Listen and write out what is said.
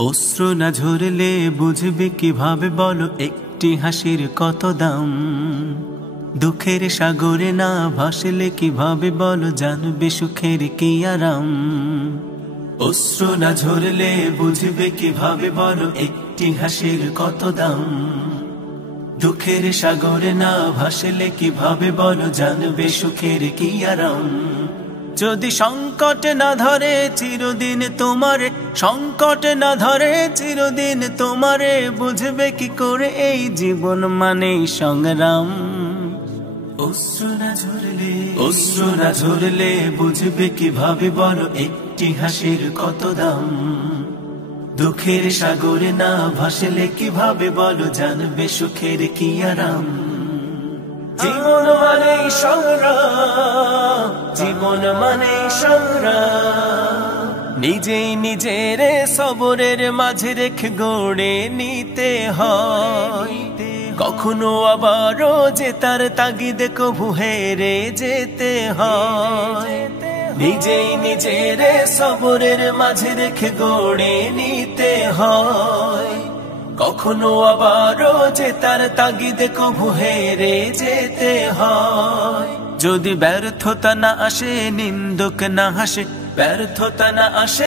অশ্রু না ঝরলে বুঝবে কিভাবে বলো একটি হাসির কত দাম। দুঃখের সাগরে না ভাসলে কিভাবে বলো জানবে সুখের কি আরাম। অশ্রু না ঝরলে বুঝবে কিভাবে বলো একটি হাসির কত দাম। দুঃখের সাগরে না ভাসলে কিভাবে বলো জানবে সুখের কি আরাম। যদি সংকট না ধরে চিরদিন তোমারে, সংকট না ধরে চিরদিন তোমারে, বুঝবে কি করে এই জীবন মানেই সংগ্রাম। অশ্রু না ঝরলে বুঝবে কিভাবে বলো একটি হাসির কত দাম। দুঃখের সাগরে না ভাসলে কিভাবে বলো জানবে সুখের কি আরাম। জীবন মানেই সংগ্রাম, জীবন মানেই সংগ্রাম। নিজেই নিজের সবরের মাঝে রেখে গড়ে নিতে হয়। কখনো আবারও যে তার তাগিদে কভু হেরে যেতে হয়। নিজেই নিজের সবরের মাঝে রেখে গড়ে নিতে হয়। কখনো আবারও যে তার তাগিদে কভু হেরে যেতে হয়। যদি ব্যর্থতা না আসে নিন্দুক না হাসে, ব্যর্থতা না আসে